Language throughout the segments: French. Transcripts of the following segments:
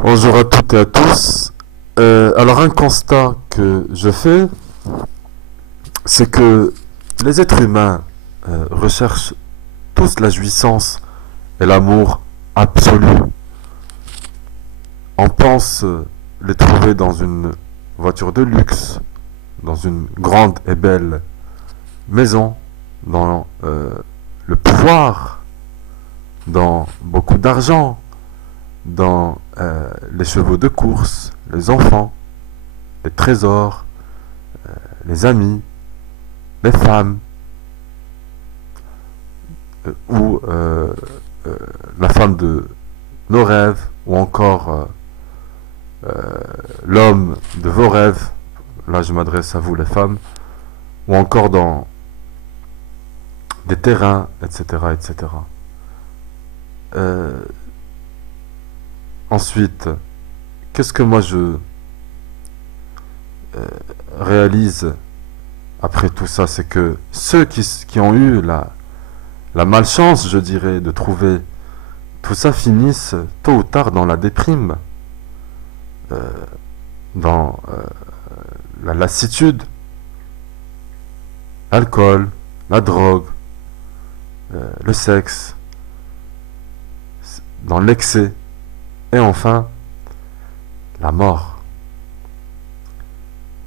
Bonjour à toutes et à tous. Alors un constat que je fais, c'est que les êtres humains recherchent tous la jouissance et l'amour absolu. On pense les trouver dans une voiture de luxe, dans une grande et belle maison, dans le pouvoir, dans beaucoup d'argent, dans les chevaux de course, les enfants, les trésors, les amis, les femmes, ou la femme de nos rêves, ou encore l'homme de vos rêves. Là, je m'adresse à vous, les femmes, ou encore dans des terrains, etc., etc. Euh, Ensuite, qu'est-ce que moi je réalise après tout ça, c'est que ceux qui ont eu la malchance, je dirais, de trouver tout ça finissent tôt ou tard dans la déprime, euh, dans la lassitude, l'alcool, la drogue, le sexe, dans l'excès, et enfin la mort.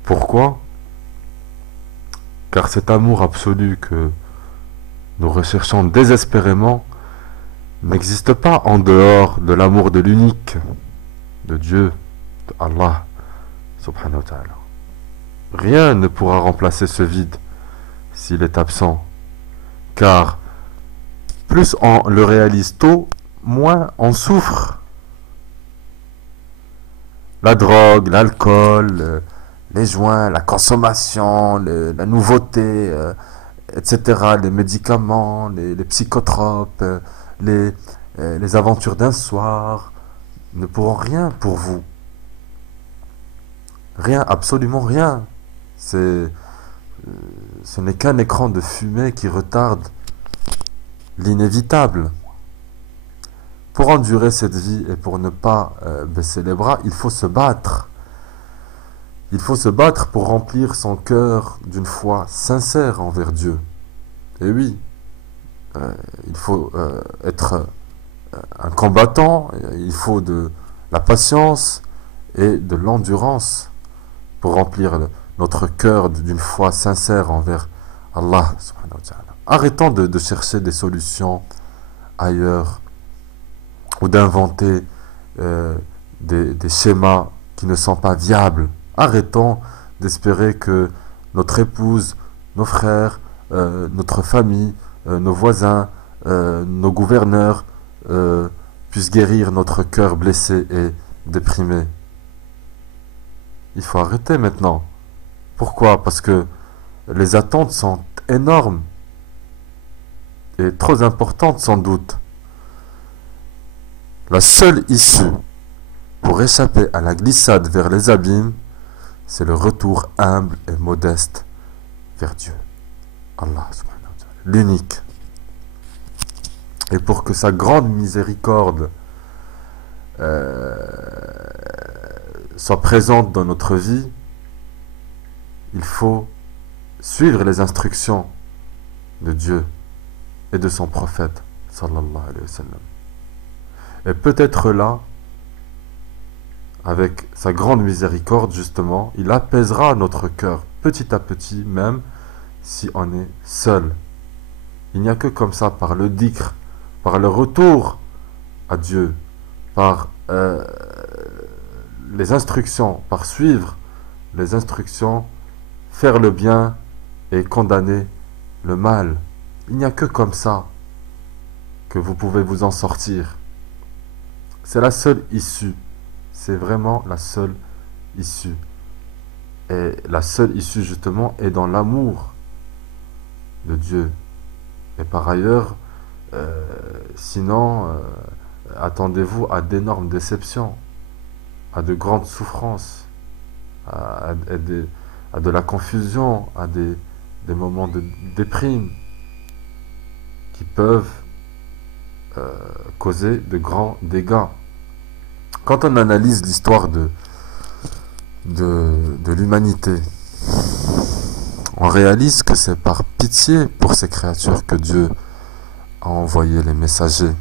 Pourquoi? Car cet amour absolu que nous recherchons désespérément n'existe pas en dehors de l'amour de l'unique, de Dieu, de Allah, subhanahu wa ta'ala. Rien ne pourra remplacer ce vide s'il est absent, car plus on le réalise tôt, moins on souffre. La drogue, l'alcool, les joints, la consommation, la nouveauté, etc., les médicaments, les psychotropes, les, les aventures d'un soir, ne pourront rien pour vous. Rien, absolument rien. Ce n'est qu'un écran de fumée qui retarde l'inévitable. Pour endurer cette vie et pour ne pas baisser les bras, il faut se battre. Il faut se battre pour remplir son cœur d'une foi sincère envers Dieu. Et oui, il faut être un combattant, il faut de la patience et de l'endurance pour remplir notre cœur d'une foi sincère envers Allah subhanahu wa ta'ala. Arrêtons de chercher des solutions ailleurs ou d'inventer des schémas qui ne sont pas viables. Arrêtons d'espérer que notre épouse, nos frères, notre famille, nos voisins, nos gouverneurs puissent guérir notre cœur blessé et déprimé. Il faut arrêter maintenant. Pourquoi? Parce que les attentes sont énormes et trop importantes sans doute. La seule issue pour échapper à la glissade vers les abîmes, c'est le retour humble et modeste vers Dieu. Allah subhanahu wa ta'ala, l'unique. Et pour que sa grande miséricorde soit présente dans notre vie, il faut suivre les instructions de Dieu et de son prophète sallallahu alayhi wa sallam. Et peut-être là, avec sa grande miséricorde justement, il apaisera notre cœur petit à petit, même si on est seul. Il n'y a que comme ça, par le dhikr, par le retour à Dieu, par les instructions, par suivre les instructions, faire le bien et condamner le mal. Il n'y a que comme ça que vous pouvez vous en sortir. C'est la seule issue. C'est vraiment la seule issue. Et la seule issue justement est dans l'amour de Dieu. Et par ailleurs, sinon, attendez-vous à d'énormes déceptions, à de grandes souffrances, à de la confusion, à des moments de déprime qui peuvent causer de grands dégâts. Quand on analyse l'histoire de l'humanité, on réalise que c'est par pitié pour ces créatures que Dieu a envoyé les messagers.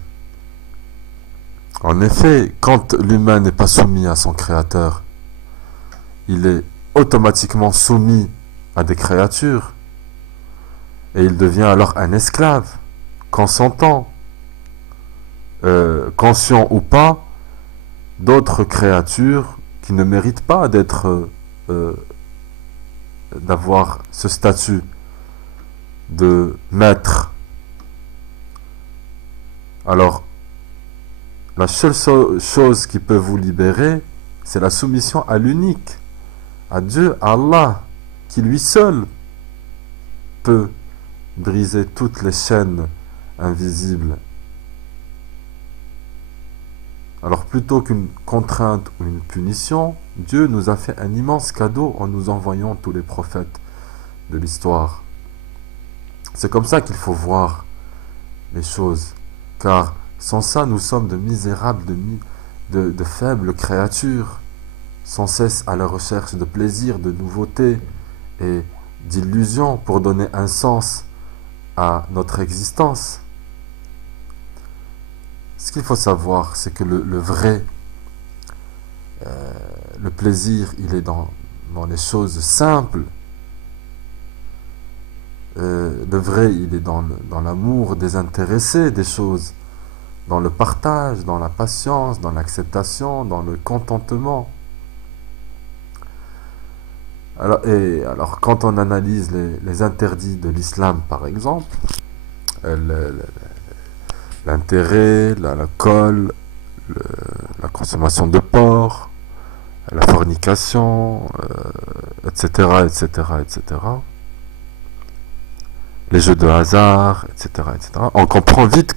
En effet, quand l'humain n'est pas soumis à son créateur, il est automatiquement soumis à des créatures et il devient alors un esclave, consentant, conscient ou pas, d'autres créatures qui ne méritent pas d'avoir ce statut de maître. Alors, la seule chose qui peut vous libérer, c'est la soumission à l'unique, à Dieu, à Allah, qui lui seul peut briser toutes les chaînes invisibles. Alors plutôt qu'une contrainte ou une punition, Dieu nous a fait un immense cadeau en nous envoyant tous les prophètes de l'histoire. C'est comme ça qu'il faut voir les choses, car sans ça nous sommes de misérables, de faibles créatures, sans cesse à la recherche de plaisir, de nouveautés et d'illusions pour donner un sens à notre existence. Ce qu'il faut savoir, c'est que le vrai, le plaisir, il est dans les choses simples. Le vrai, il est dans l'amour désintéressé des choses, dans le partage, dans la patience, dans l'acceptation, dans le contentement. Alors quand on analyse les interdits de l'islam, par exemple, l'intérêt, l'alcool, la consommation de porc, la fornication, etc., etc., etc., les jeux de hasard, etc., etc., on comprend vite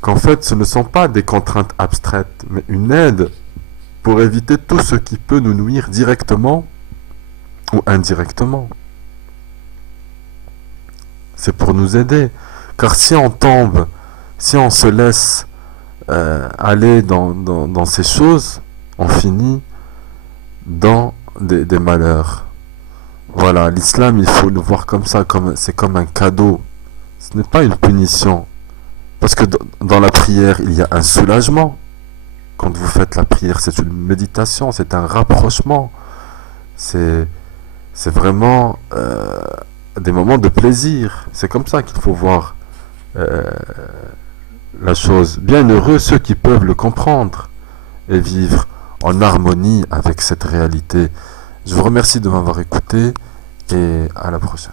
qu'en fait, ce ne sont pas des contraintes abstraites, mais une aide pour éviter tout ce qui peut nous nuire directement ou indirectement. C'est pour nous aider, car si on tombe, si on se laisse aller dans ces choses, on finit dans des malheurs. Voilà, l'islam, il faut le voir comme ça, c'est comme un cadeau. Ce n'est pas une punition. Parce que dans la prière, il y a un soulagement. Quand vous faites la prière, c'est une méditation, c'est un rapprochement. C'est vraiment des moments de plaisir. C'est comme ça qu'il faut voir la chose. Bienheureux ceux qui peuvent le comprendre et vivre en harmonie avec cette réalité. Je vous remercie de m'avoir écouté et à la prochaine.